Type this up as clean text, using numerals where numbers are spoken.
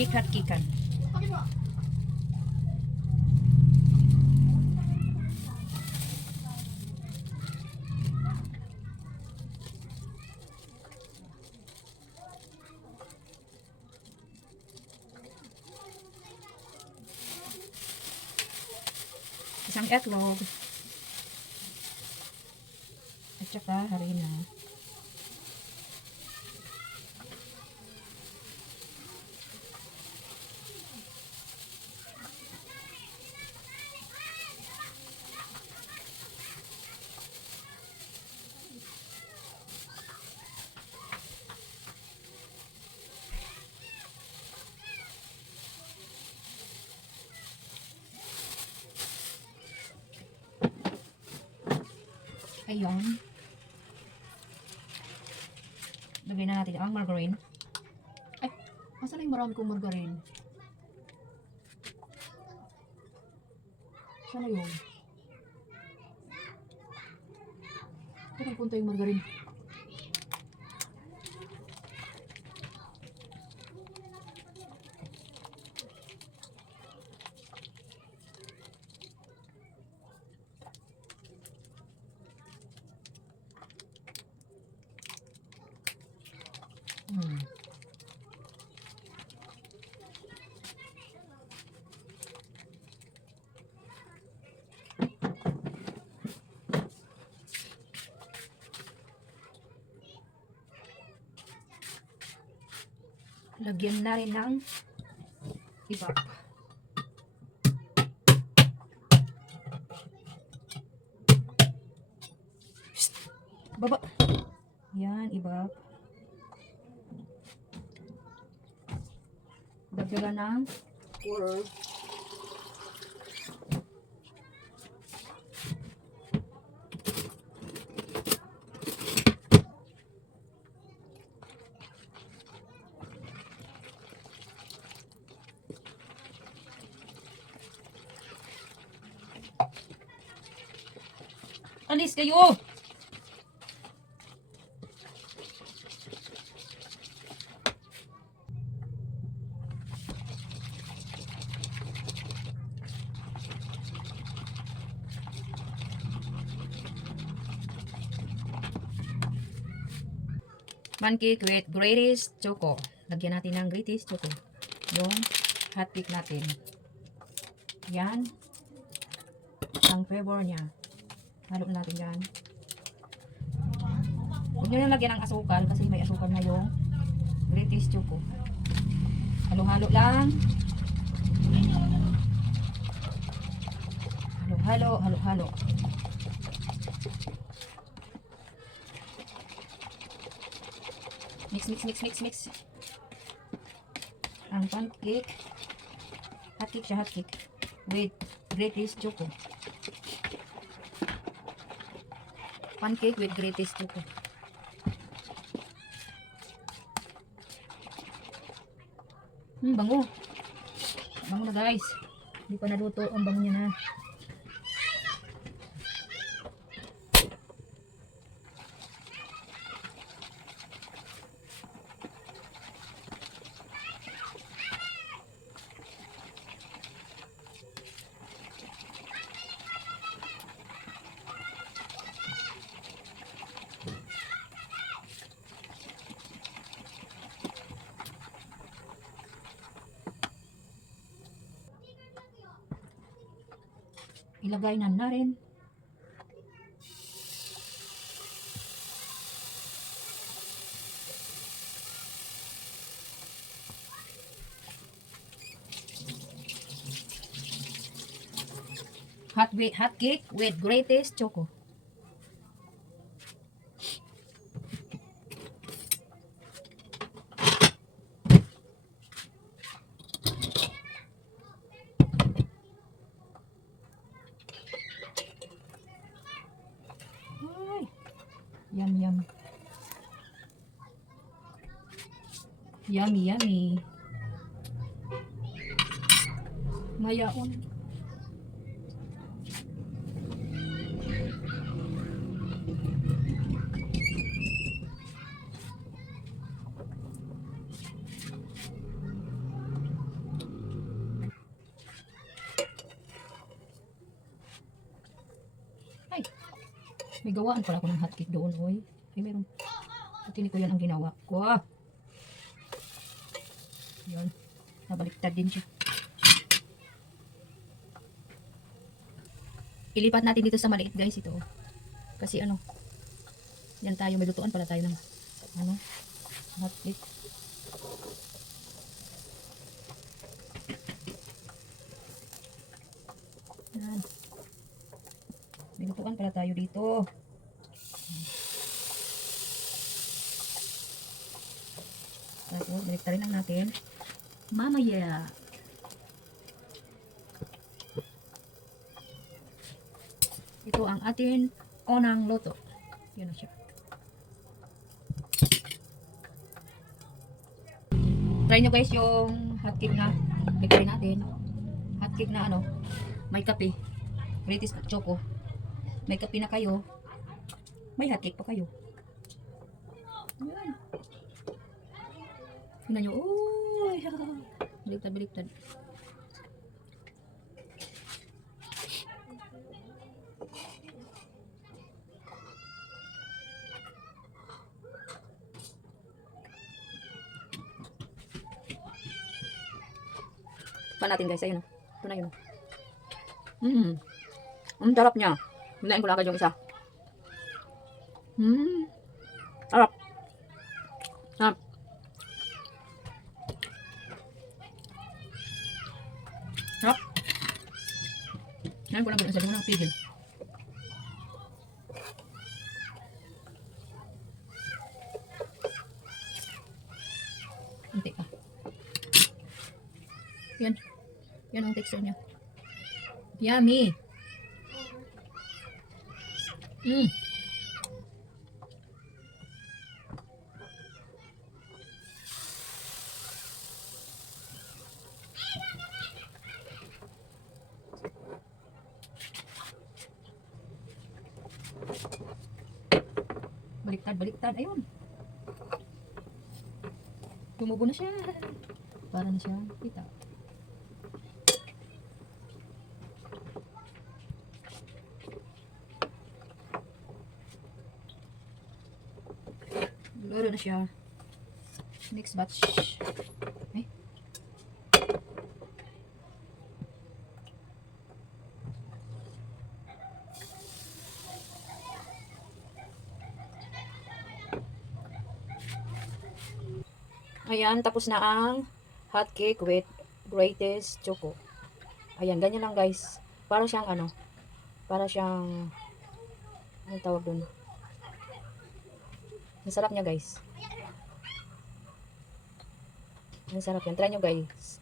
Hot-kikan. Isang etlog. At saka harina. Ayun. Lagay na natin ang margarine. Ay, asan na yung marami kong margarine? Sana yun? Parang punta yung margarine. Lagyan na rin ng iba. Baba. Yan, iba. Dagdagan ng water. Alis kayo! Pancake with greatest choco. Lagyan natin ng greatest choco. Yung hot cake natin. Yan. Ang flavor niya. Halo natin yan. Huwag nyo na lagyan ng asukal kasi may asukal na yung greatest choco. Halo-halo lang. Halo-halo. Mix. Ang pancake. Hot cake siya, hot cake. With greatest choco. Pancake with greatest choco. Bango. Bango na guys. Hindi pa naluto. Ang bango niya na. Ilagay na rin. Hot cake with greatest choco. Yum. Yummy. Mayaon. May gawaan pala ako ng hotcake doon, oy. Ay, meron. At hindi ko yan ang ginawa ko. Yun. Nabaliktad din siya. Ilipat natin dito sa maliit, guys, ito. Kasi ano, yan tayo, may lutuan pala tayo ng ano, hotcake. Yan. May lutuan pala tayo dito. Tapos, baliktarin lang natin. Mamaya. Ito ang atin unang luto. Yan na siya. Try nyo guys yung hotcake na bakery natin. Hotcake na ano, may kape. British choco. May kape na kayo. May hotcake pa kayo. Yan. Tingnan nyo. Uy! Baliktad, baliktad. Pa natin guys, ayun o. Ito na yun. Ang sarap niya. Hinain ko lang agad yung isa. Sarap. Sarap. Sarap. Hinain ko lang agad yung isa. Di mo lang pigil. Hindi pa. Yan. Yan ang texture niya. Yummy. Baliktad, baliktad. Ayun. Tumubo na siya. Para na siya kita. Luro na siya. Next batch. Eh? Ayan, tapos na ang hotcake with greatest choco. Ayan, ganyan lang guys. Para siyang ano, para siyang, ano tawag dun? Ang sarap niya guys. Ang sarap yan. Try nyo guys.